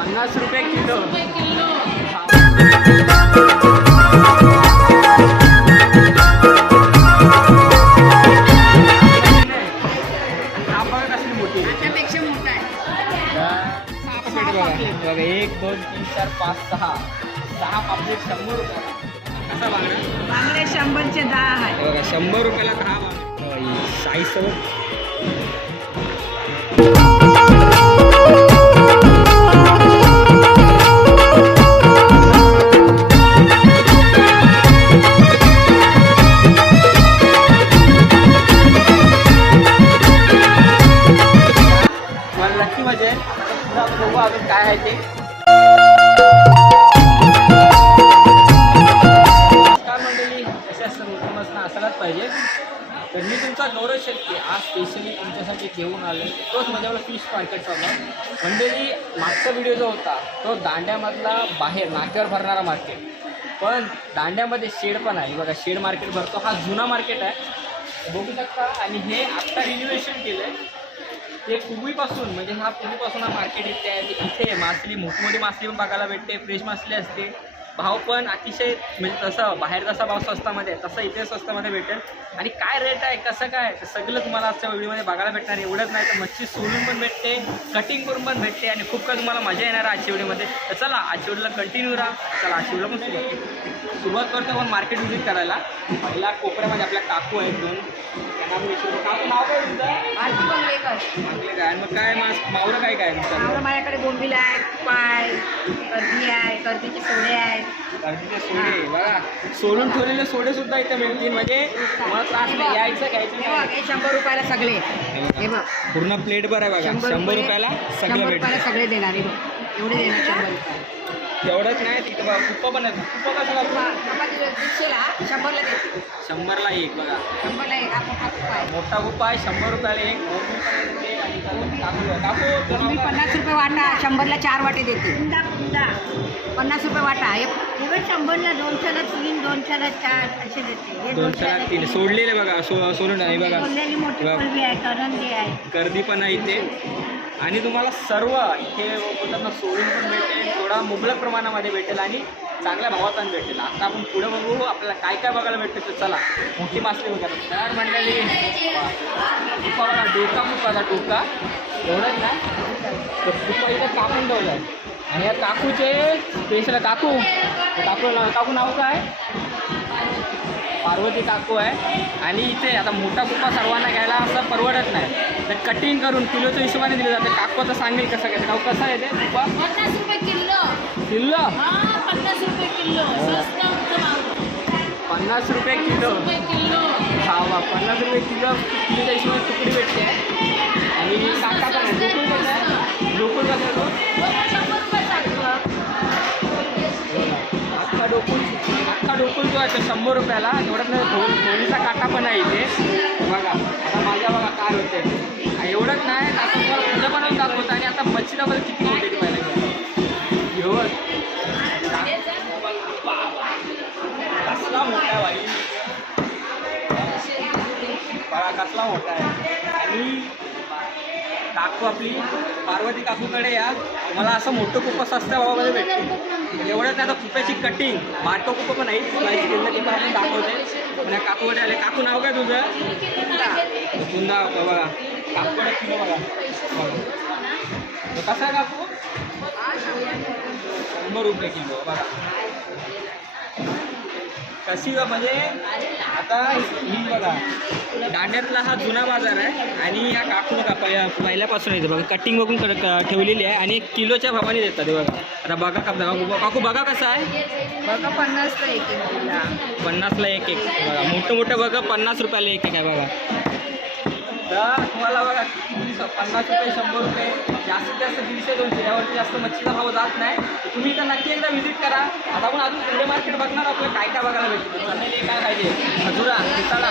पन्नास रुपये किलो. रुपये बघा एक दोन तीन चार पाच सहा. सहा पापलेट शंभर रुपयाला. कसा बांगडा? बांगडे शंभरचे दहा आहे. हे बघा शंभर रुपयाला दहा बांगडा. साईज सगळं दांड्यामधला बाहेर नाक्यावर भरणारा मार्केट पण दांड्यामध्ये शेड पण आहे. बघा शेड मार्केट भरतो. हा जुना मार्केट आहे. बघू शकता. आणि हे आत्ता रिनोव्हेशन केलं आहे ते पूर्वीपासून म्हणजे हा पूर्वीपासून हा मार्केट इथे आहे. इथे मासली मोठमोठी मासली पण बघायला भेटते. फ्रेश मासली असते. भाव पण अतिशय म्हणजे तसं बाहेर जसा भाव स्वस्तामध्ये आहे तसं इथे स्वस्तामध्ये भेटेल. आणि काय रेट आहे कसं काय सगळं तुम्हाला आजच्या व्हिडिओमध्ये बघायला भेटणार एवढंच नाही तर मच्छी सोलून पण भेटते कटिंग करून पण भेटते आणि खूप काही तुम्हाला मजा येणार आहे आजच्या व्हिडिओमध्ये. तर चला आजच्या व्हिडिओला कंटिन्यू राहा. चला आजच्या व्हिडिओ पण सुरुवात. सुरुवात करतो आपण मार्केट व्हिजिट करायला. पहिला कोपऱ्यामध्ये आपल्या काकू आहेत दोन. काकू नाव काय तुमचं काय आणि मग काय मावरं काय काय माझ्याकडे बोंबील आहे पाय कर्दी आहे कर्दीचे सोडे आहेत. सोडे बघा सोडून ठेवलेले सोडे सुद्धा इथे मिळतील. म्हणजे तुम्हाला त्रास नाही. यायचं घ्यायचं शंभर रुपयाला सगळे. हे बघ. पूर्ण प्लेट भर आहे बघा. शंभर रुपये- रुपयाला सगळं रुपयाला सगळे देणार एवढे देणार शंभर रुपयाला. तेवढंच नाही तिथं बघा कुप्पा पण आहे कुप्पा कसं दीडशेला शंभरला देते. शंभरला एक बघा. शंभरला एक मोठा कुप्पा आहे. शंभर रुपयाला एक दोन रुपयाला काकू काकू पन्नास रुपये वाटा शंभरला चार वाटे देते. पन्नास रुपये वाटा. हे एवढं शंभरला दोनशेला तीन दोनशेला चार असे देते. हे दोनशे तीन. सोडलेले बघा सो सोडून आहे बघा. बोललेली मोठी बघा. कोलबी आहे करंदी आहे. गर्दी पण आहे इथे. आणि तुम्हाला सर्व इथे बोलतात ना सोडून पण भेटेल थोडा मुबलक प्रमाणामध्ये भेटेल आणि चांगल्या भावात पण भेटेल. आता आपण पुढे बघू आपल्याला काय काय बघायला भेटतं ते चला. मोठी मासली बघा तर मंडळी बघा डोका कुपाचा डोका. एवढंच ना? तर कुपा इथं कापून ठेवलं आहे आणि या काकूचे स्पेशल काकू. काकू काकू नाव काय? पार्वती काकू आहे. आणि इथे आता मोठा कुप्पा सर्वांना घ्यायला असं परवडत नाही. तर कटिंग करून किलोच्या हिशोबाने दिलं जातं. काकू आता सांगेल कसं घ्यायचं. काकू कसं आहे ते? कुप्पा पन्नास रुपये किलो. किलो? हा पन्नास रुपये किलो. आहे. पन्नास रुपये किलो. हा वा. पन्नास रुपये किलो किलोच्या हिशोबाने तुकडी भेटते. आणि काका पण आहे. लोकल कसं लोकल कसं अख्खा डोकून अख्खा डोकून जो आहे तो शंभर रुपयाला एवढ्यात नाही धो धोनीचा काटा पण आहे इथे बघा आता माझ्या बघा काय होते एवढंच नाही आता तुम्हाला पुढं बनवून दाखवतं आणि आता मच्छी डबल किती मोठी ती पाहिजे घेऊन कसला मोठा आहे बाई बघा कसला मोठा आहे. आणि काकू आपली. पार्वती काकूकडे या. मला असं मोठं खूप सस्त्या भावामध्ये भेटते म्हणजे एवढंच नाही आता कुप्याची कटिंग बारकं कुपं पण नाही स्लाईस केलं ते पण आपण दाखवते. आणि काकूकडे आले. काकू नाव काय तुझं? पुन्हा बघा. काकूकडे बघा. बघा. कसं आहे काकू? शंभर रुपये किलो. बघा. कशी म्हणजे? आता ही बघा दांड्यातला हा जुना बाजार आहे आणि या काकू बघा पहि- पहिल्यापासून येते बघा. कटिंग बघून ठेवलेली आहे आणि किलोच्या भावाने देतात हे बघा. आता बघा का काकू काकू बघा कसं आहे. बघा पन्नासला एक एक. पन्नासला एक एक. बघा मोठं मोठं बघा पन्नास रुपयाला एक एक आहे बघा. तर तुम्हाला बघा किती पन्नास रुपये शंभर रुपये. जास्तीत जास्त दीडशे दोनशे यावरती जास्त मच्छीचा भाव जात नाही. तुम्ही इथं नक्की एकदा व्हिजिट करा. आता आपण अजून पुढे मार्केट बघणार आपलं काय काय बघायला भेटतं? चमेली काय पाहिजे? हजुरा मसाला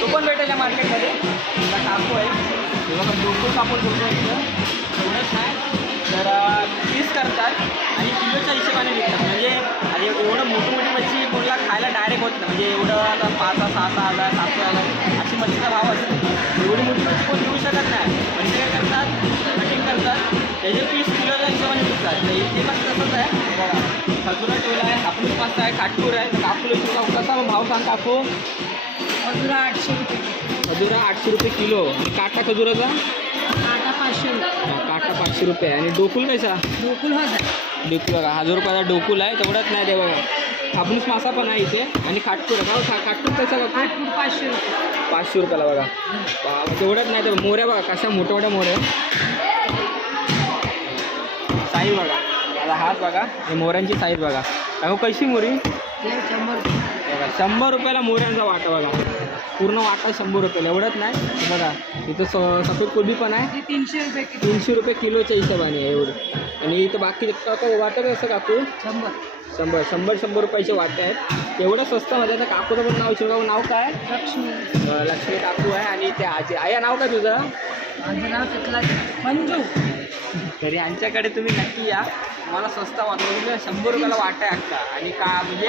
तो पण भेटेल या मार्केटमध्ये तुला काकू आहे. बघा भरपूर कापून ठेवतो इथं. एवढंच नाही तर पीस करतात आणि किलोच्या हिशोबाने विकतात. म्हणजे आणि एवढं मोठी मोठी मच्छी कोणाला खायला डायरेक्ट होत नाही. म्हणजे एवढं आता पाच सहा सहा हजार सातशे हजार मच्छीचा भाव असतो. एवढी मोठी मच्छी कोण घेऊ शकत नाही. पण ते काय करतात? कटिंग करतात. त्याचे पीस किलोच्या हिशोबाने विकतात. तर इथे पण तसंच आहे बघा. खजुरा ठेवला आहे हापूस मस्त आहे काटपूर आहे. तर कापूर हिशोब कसा मग भाव सांग काकू? खजुरा आठशे रुपये खजुरा आठशे रुपये किलो. आणि काटा खजुराचा? काटा पाचशे रुपये. हा, काटा पाचशे रुपये. आणि डोकुल कसा? गोकुल हजार. डोकुल बघा. हजार रुपयाचा डोकुल आहे. तेवढंच नाही ते बघा. हापूस मासा पण आहे इथे. आणि काटपूर आहे का काटपूर कसा आठपूर पाचशे रुपये. पाचशे रुपयाला बघा. तेवढंच नाही तर मोऱ्या बघा कशा मोठ्या मोठ्या मोऱ्या साईज बघा. आता हात बघा. हे मोऱ्यांची साईज बघा. अहो कशी मोरी? शंभर बघा शंभर रुपयाला मोऱ्यांचा वाटा बघा. पूर्ण वाटा शंभर रुपयाला. एवढंच नाही? बघा इथं स सफेद कोबी पण आहे. तीनशे रुपये तीनशे रुपये किलोच्या हिशोबाने एवढं. आणि इथं बाकी काकू वाटत असं काकू? शंभर. शंभर. शंभर शंभर रुपयाचे वाटे आहेत. एवढं स्वस्त मध्ये आता काकूचं पण नाव शिवगाव नाव काय? लक्ष्मी. लक्ष्मी काकू आहे आणि ते आजी. आया नाव काय तुझं? माझं नाव मंजू. तरी यांच्याकडे तुम्ही नक्की या. मला स्वस्त वाटलं शंभर रुपयाला वाटा आहे आणि का म्हणजे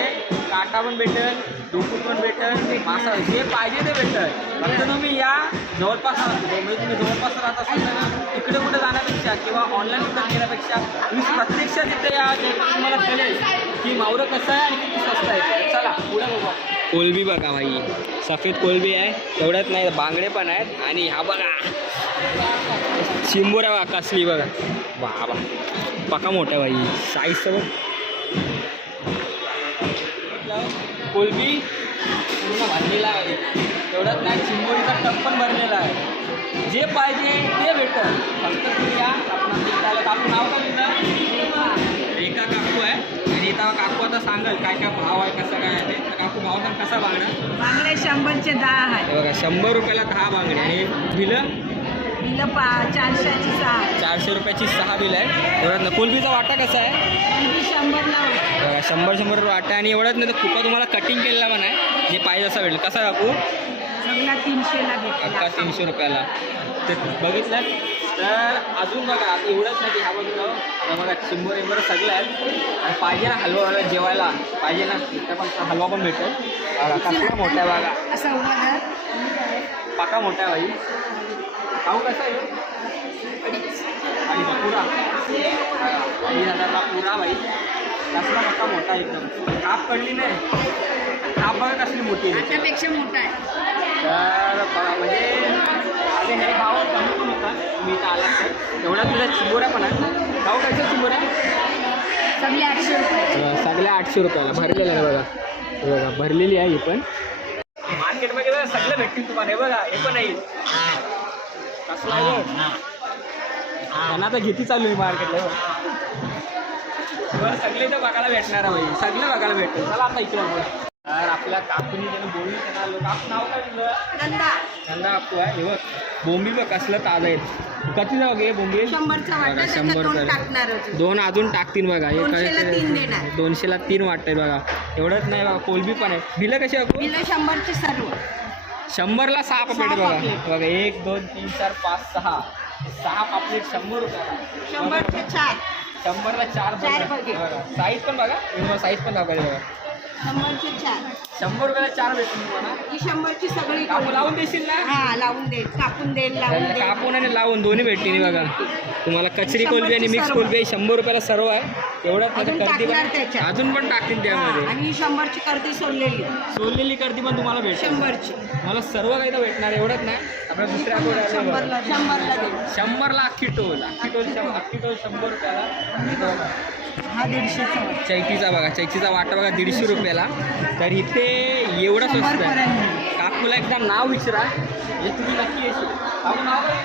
काटा पण भेटेल डोकून पण भेटेल मासा जे पाहिजे ते भेटेल. फक्त तुम्ही या जवळपास राहतो म्हणजे तुम्ही जवळपास राहत असाल तर ना इकडे कुठे जाण्यापेक्षा किंवा ऑनलाईन कुठं घेण्यापेक्षा तुम्ही प्रत्यक्षात तिथे या जे तुम्हाला कळेल की मावरं कसं आहे आणि किती स्वस्त आहे. चला पुढे बघा. कोलबी बघा भाई सफेद कोलबी आहे. तेवढ्यात नाही बांगडे पण आहेत. आणि हा बघा. चिंबोरा बघा कसली बघा. बाबा. पका मोठा बाई साईज तर कोलबी पूर्ण भरलेला आहे. तेवढ्यात नाही चिंबोरीचा टप पण भरलेला आहे. जे पाहिजे ते भेटतं. फक्त तुम्ही या आपण काकू नाव काय तुझं? रेखा काकू आहे. आणि इथं काकू आता सांगाल काय काय भाव आहे कसं काय आहे ते. तर काकू भाव तर कसा बांगडा? बांगडे शंभरचे दहा आहे. बघा शंभर रुपयाला दहा बांगडे. आणि बिलं? बिलं पा चारशेची सहा. आहे. चारशे रुपयाची सहा बिल आहे एवढ्यात कोलबीचा वाटा कसा आहे? आणखी शंभरला. बघा शंभर शंभर रुपये वाटा आणि एवढंच नाही तर कुका तुम्हाला कटिंग केलेला पण आहे. जे पाहिजे असं भेटेल. कसा काकू? सगळा तीनशेला अक्का तीनशे रुपयाला. ते बघितलं तर अजून बघा आता एवढंच नाही की ह्या बाजूला बघा चिंबर इंबर सगळं आहे आणि पाहिजे ना हलवा वगैरे जेवायला. पाहिजे ना इथं पण हलवा पण भेटेल. बघा कसला मोठा आहे बघा. असं उभा धर. पाका मोठा आहे भाई कसा आहे? आणि पुरा अडीच हजारला पुरा भाई. कसला मोठा मोठा एकदम. काप पडली नाही. काप बघा कसली मोठी आहे. त्यापेक्षा मोठा आहे. तर म्हणजे आणि हे भाव कमी पण होता मी इथं आला तर एवढा तुझ्या चिंबोऱ्या पण आहे. भाऊ कशा चिंबोऱ्या सगळे आठशे रुपये. सगळ्या आठशे रुपयाला. भरलेलं आहे बघा. बघा भरलेली आहे ही पण. मार्केटमध्ये सगळं भेटतील तुम्हाला. हे बघा हे पण आहे. कसला? आहे बघ. त्यांना तर घेती चालू आहे मार्केटला. बरं सगळे तर बघायला भेटणार आहे भाई. सगळे बघायला भेटतील. चला आता इकडे बघ तर आपल्या काकूनी ज्यानं बोलली त्यांना आलो काकू नाव काय नंदा कांदा काकू आहे. हे बघ बोंबी बघ कसलं ताजं आहे. किती जाऊ घे बोंबी शंभरचा वाटा शंभर दोन. टाकणार अजून. टाकतील बघा. हे दोनशेला काय- तीन देणार. दोनशेला तीन वाटतंय बघा. एवढंच नाही बघा कोलबी पण आहे. बिलं कशी आहे बिलं शंभरचे सर्व. शंभरला सहा पापलेट बघा. बघा एक दोन तीन चार पाच सहा. सहा पापलेट शंभर रुपयाला. शंभरचे चार. शंभरला चार. साईज पण बघा. साईज पण दाखवायची बघा. शंभरचे चार. शंभर रुपयाला चार भेटतील तुम्हाला. ही शंभरची सगळी. लावून देशील ना? हा लावून देईल कापून देईल लावून देईल कापून आणि लावून दोन्ही भेटतील बघा. तुम्हाला कचरी कोलबी आणि मिक्स. कोलबी आहे. शंभर रुपयाला सर्व आहे. एवढ्यात अजून कर्दी टाकणार पण त्याच्यात. अजून पण टाकतील हा, त्यामध्ये आणि ही शंभरची करती सोडलेली सोललेली कर्दी पण तुम्हाला भेटेल शंभरची. मला सर्व काही तर भेटणार एवढंच नाही. आपल्या दुसऱ्या. शंभरला शंभरला देईल शंभरला अख्खी टोल. अख्खी टोल शं- अख्खी टोल शंभर रुपयाला. हा दीडशेचा. चैतीचा बघा चैतीचा वाटा बघा दीडशे रुपयाला. तर इथे एवढं स्वस्त आहे. काकूला एकदा नाव विचारा. हे तुम्ही नक्की येशील. काकू नाव काय?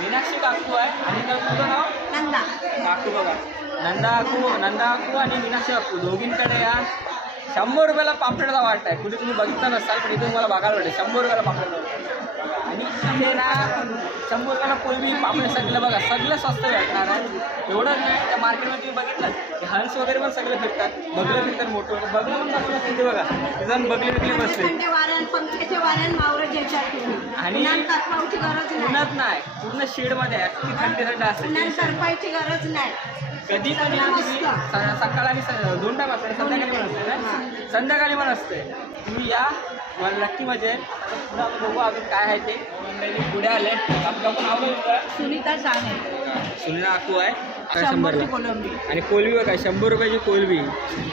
मीनाक्षी काकू आहे. आणि तुझं नाव? नंदा. काकू बघा. नंदा काकू नंदा काकू आणि मीनाक्षी काकू. दोघींकडे या. शंभर रुपयाला पापडाचा वाट आहे. कुठे तुम्ही बघितलं नसाल पण इथे तुम्हाला बघायला भेटेल. शंभर रुपयाला पापडाचा वाटा आणि इथे ना शंभर कोलबी पापड सगळं बघा सगळं स्वस्त भेटणार आहे. एवढंच नाही त्या मार्केटमध्ये बघितलं की हंस वगैरे पण सगळे भेटतात. बगलं भेटतात मोठं मोठं. बगलं पण बसलं तिथे बघा. तिथं बगले बिगले बसले. आणि- उन्हात नाही. पूर्ण शेडमध्ये आहे. किती थंडी थंड असते गरज नाही. कधी स- सकाळ आणि दोन टाइम असते. संध्याकाळी पण असते ना? संध्याकाळी पण असते. तुम्ही या. मला नक्की मजा येईल. आता पुढे आपण बघू अजून काय आहे ते. मंडळी पुढे आले. आपलं आपण आवडलं सुनीता साने. सुनील आकू आहे. काय शंभरला? आणि कोलबी बघा शंभर रुपयाची कोलबी.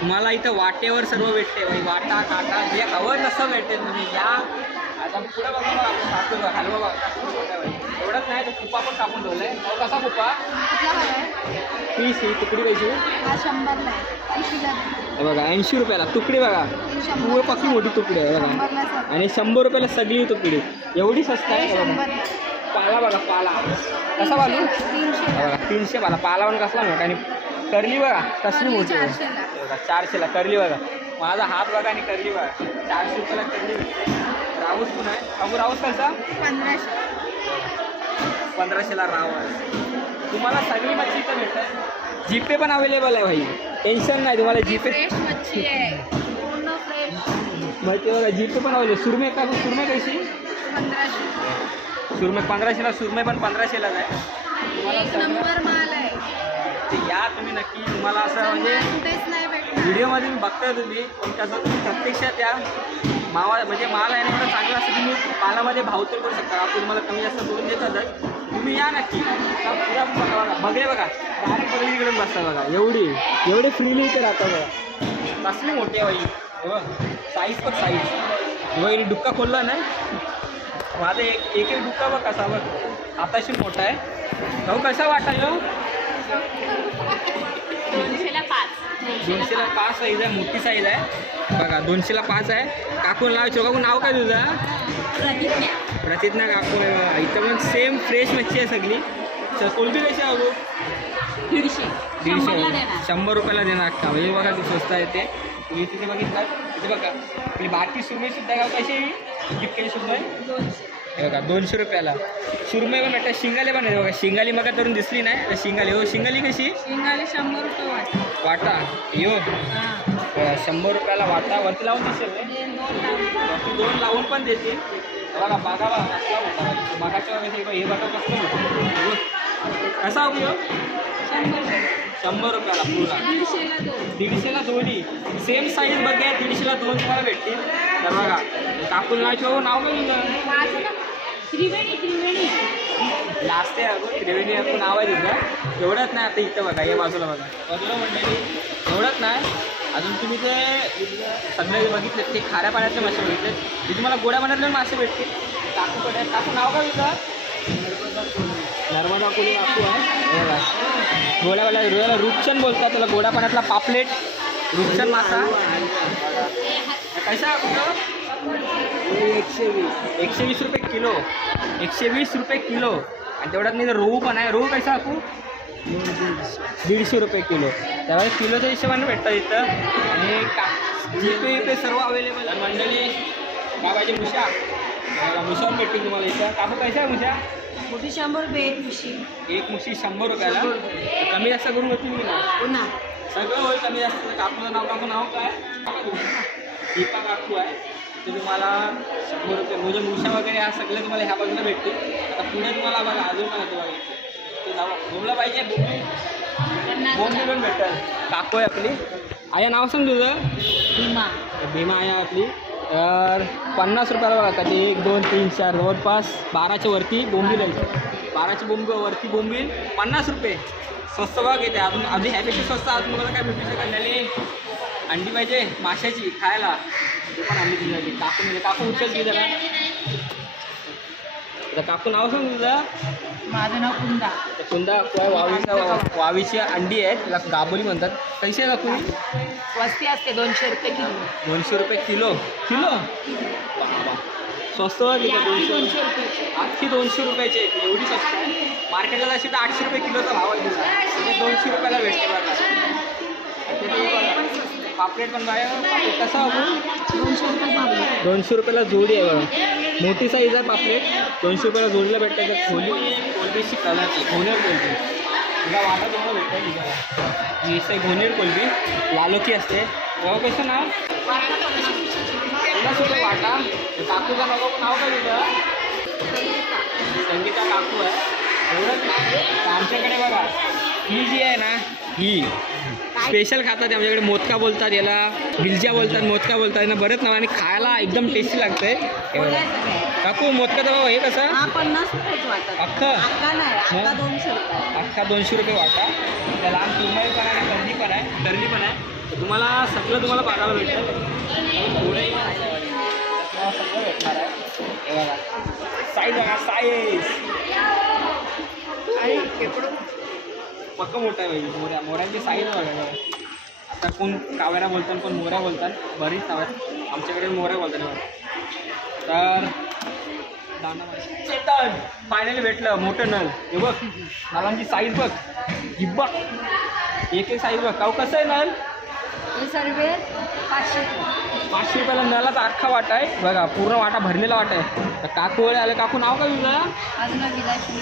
तुम्हाला इथं वाटेवर सर्व भेटते. बाई वाटा काटा जे हवं तसं भेटते तुम्ही. या. आता पुढे बघा सासू हलवा बघा. आहे. एवढंच नाही तर कुपा पण टाकून ठेवलाय. अहो, कसा कुपा तीस ही तुकडी कशी हा. शंभरला आहे. ऐंशीला हे बघा ऐंशी रुपयाला तुकडी बघा. पूर्ण पक्की मोठी तुकडी आहे बघा. शंभरला सर. आणि शंभर रुपयाला सगळी तुकडी. एवढी स्वस्त आहे बघा. शंभरला पाला बघा पाला. कसा तीनशे. बघा तीनशे पाला पाला पण कसला मोठा आणि करली बघा कसली मोठी आहे. चारशेला हे बघा चारशेला करली बघा. माझा हात बघा आणि करली बघा. चारशे रुपयाला करली. राऊस पण आहे? अबू राऊस कसा? पंधराशे. पंधराशेला रावस तुम्हाला सगळी मच्छी इथं भेटतात जीपे पण अवेलेबल आहे भाई. टेन्शन नाही तुम्हाला जीपे फ्रेश मच्छी आहे. पूर्ण फ्रेश मग ते बघा जीपे पण अवेलेबल सुरमे का सुरमे कशी? पंधराशे. सुरमे पंधराशेला सुरमे पण पंधराशेलाच आहे. तुम्हाला एक सगळं नंबर माल आहे. ते या तुम्ही नक्की तुम्हाला असं म्हणजे व्हिडिओमध्ये मी बघताय तुम्ही. पण कसं तुम्ही प्रत्यक्षात या मावा म्हणजे माल आहे ना चांगला असं तुम्ही मालामध्ये भाव तर करू शकता. आपण तुम्हाला कमी जास्त करून देतातच तुम्ही या नक्की. बघा बघा. बघले बघा डायरेक्ट बघलीकडे बसता बघा. एवढी एवढे फ्रीली इथे राहता बघा. कसली मोठी आहे बाई. साईज पण साईज बघ डुक्का खोलला नाही माझा एक एक एक डुक्का बघ कसा बघ. आताशी मोठा आहे. भाऊ कसा वाटायला दोनशेला पाच. दोनशेला पाच साईज आहे मोठी साईज आहे. बघा दोनशेला पाच आहे. काकून लावायचो काकू नाव काय तुझं? प्रतिज्ञा काकू आहे बघा. इथं पण सेम फ्रेश मच्छी आहे सगळी. कोलबी कशी आहे दीडशे. दीडशे. शंभर रुपयाला देणार अख्खा म्हणजे बघा ती स्वस्त आहे ते. तुम्ही तिथे बघितलं? तिथे बघा. आपली बाकी सुरमई सुद्धा गाव कशी आहे? कितके सुरमई हे बघा दोनशे रुपयाला. सुरमई पण भेटतात शिंगाले पण आहे बघा शिंगाली मग तरून दिसली नाही. तर शिंगाली हो शिंगाली कशी? शिंगाले शंभर रुपये वाट. वाटा. यो. शंभर रुपयाला वाटा. वरती लावून दिसेल वरती दोन लावून पण देतील. बघा बागा. बागाच्या हे बघा, हे. मोठं आहे. कसा उपयोग शंभर रुपयाला पुरा दीडशेला दोन दीडशेला दोन्ही. सेम साईज बघा दीडशेला दोन तुम्हाला भेटतील. तर बघा काकून नाव नाव त्रिवेणी त्रिवेणी लास्ट आहे अगो त्रिवेणी आपण नाव आहे तिथं एवढंच नाही आता इथं बघा या बाजूला बघा. बाजूला मंडळी. एवढंच नाही? अजून तुम्ही ते सगळे बघितले ते खाऱ्या पाण्यातले मासे बघितले ते तुम्हाला गोड्या पाण्यातले मासे भेटतील. काकूकडे आहेत. काकू नाव काय तुझं नर्मदा कोली काकू आहे? हे बघा. गोड्या पाण्यात रुयाला रूपचंद बोलतात त्याला. गोड्या पाण्यातला पापलेट. रुपचन मासा. कसा एकशे वीस. एकशे वीस रुपये किलो. एकशे वीस रुपये किलो. आणि तेवढ्यात नाही तर रोहू पण आहे. रोहू कसा आपू दीडशे रुपये किलो. त्यावेळेस किलोच्या हिशोबाने भेटतात इथं. आणि का जीपे पे सर्व अवेलेबल आहे. मंडळी बाबाची मुशा. मुशावर भेटतील तुम्हाला इथं. काकू कशा आहे मुशा? मोठी शंभर रुपये एक पिशी एक मुशी शंभर रुपयाला? कमी जास्त करून होतील की नाही पुन्हा सगळं होईल कमी जास्त. काकूचं नाव काकू नाव काय? दीपा काकू आहे. ते तुम्हाला शंभर रुपये. म्हणजे मुशा वगैरे हा सगळं तुम्हाला ह्या बाजूला भेटतील. आता पुढे तुम्हाला बघा अजून पण बघा इथे. ते जाऊ. बोललं पाहिजे बोंबी पण भेटेल. काकू आहे आपली. आया नाव सांग तुझं. भीमा. भीमा आहे आपली. तर पन्नास रुपयाला बघा का ते एक दोन तीन चार जवळपास बाराच्या वरती बोंबील आहे. बाराच्या बोंबी वरती बोंबील पन्नास रुपये. स्वस्त बघा येते अजून आधी ह्यापेक्षा स्वस्त अजून मला काय भेटू शकत नाही. अंडी पाहिजे माशाची खायला. ते पण आम्ही दिली काकू म्हणजे काकू उचल की जरा आता काकू नाव सांग तुझं. माझं नाव कुंदा. कुंदा काय वावीचा वावीची अंडी आहेत त्याला गाबोली म्हणतात. कशी आहे काकू वस्ती असते दोनशे रुपये किलो. दोनशे रुपये किलो? किलो. स्वस्त दोनशे? रुपये. अख्खी दोनशे रुपयाची आहे एवढी स्वस्त मार्केटला जशी तर आठशे रुपये किलोचा भाव आहे दोनशे रुपयाला भेटते बघा. पापलेट पण कसा आपण दोनशे रुपये दोनशे रुपयाला जोडी आहे बघा. मोठी साईज आहे पापलेट. दोनशे रुपयाला जोडीला भेटतं तर खोली? कोलबीची कलरची घोनेर कोलबी तुला वाटा तुम्हाला भेटतं तिला ही असते घोनेर कोलबी लालोकी असते. बघा कसं नाव? पन्नास रुपये वाटा. काकूचं नाव नाव काय तुझं? संगीता काकू आहे. एवढंच आमच्याकडे बघा. ही जी आहे ना ही स्पेशल खातात आमच्याकडे मोदका बोलतात याला बिलजा बोलतात मोदका बोलतात. ना बरेच नाव आणि खायला एकदम टेस्टी लागतंय. बघा. काकू मोदकाचा भाव हे कसं? हा अख्खं? अख्खा दोनशे रुपये. वाटा. त्याला कुरमाई पण आहे गर्दी पण आहे गर्दी पण आहे. तर तुम्हाला सगळं तुम्हाला बघायला भेटतं. सगळं भेटणार आहे बघा साईज बघा साईज पक्क मोठा आहे बाई मोऱ्या मोऱ्यांची साईज बघा. आता कोण कावेरा बोलतात कोण मोऱ्या बोलतात बरीच नाव आहेत. आमच्याकडे मोऱ्या बोलतात बघा. तर चेतन! फायनली भेटलं मोठं नल हे बघ नलांची साईज बघ. ही बघ एक एक साईज बघ. काऊ कसं आहे नल हे सर्व पाचशे. पाचशे रुपयाला नलाचा अख्खा वाटा आहे. बघा पूर्ण वाटा भरलेला वाटा आहे. तर काकू वळे आलं. काकू नाव काय तुझं? विलासिनी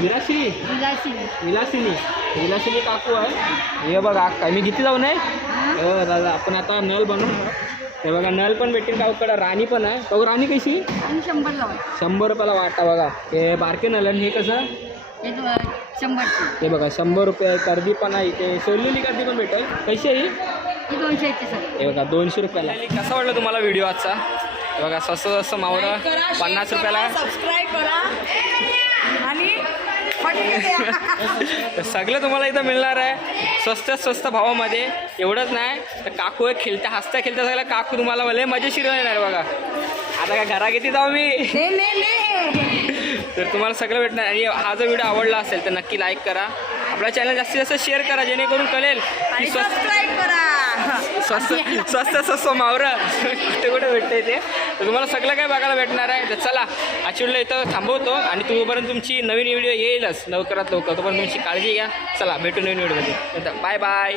विलासिनी? विलासिनी. विलासिनी. विलासिनी काकू आहे. हे बघा काय मी किती जाऊ नये हे? बघा दादा आपण आता नल बनवू हे बघा नल पण भेटेल काऊकडं राणी पण आहे. काऊ राणी कशी? आणि शंभर लावा शंभर रुपयाला वाटा बघा. हे बारके नल आणि हे कसं? हे दो- शंभरची. हे बघा शंभर रुपये कर्दी पण आहे इथे. सोललेली कर्दी पण भेटेल. कशी आहे ही? ही दोनशे हे बघा दोनशे रुपयाला. कसा वाटलं तुम्हाला व्हिडिओ आजचा? बघा स्वस्त स्वस्त मावरं पन्नास रुपयाला. सबस्क्राईब करा. आणि सगळं तुम्हाला इथं मिळणार आहे. स्वस्त स्वस्त भावामध्ये. एवढंच नाही. तर काकू हे खेळत्या हसत्या खेळत्या सगळं काकू तुम्हाला भले मजेशीर येणार बघा. आता काय घरा किती जाऊ मी तर तुम्हाला सगळं भेटणार आणि हा जर व्हिडिओ आवडला असेल तर नक्की लाईक करा. आपला चॅनल जास्तीत जास्त शेअर करा जेणेकरून कळेल की स्वस्त स्वस्त स्वस्त स्वस्त मावरं कुठे कुठे भेटते ते? तर तुम्हाला सगळं काय बघायला भेटणार आहे. तर चला आचिडला इथं थांबवतो आणि तोपर्यंत तुमची नवीन व्हिडिओ येईलच. लवकरात लवकर. तोपर्यंत तुमची काळजी घ्या. चला भेटू नवीन व्हिडिओमध्ये बाय बाय.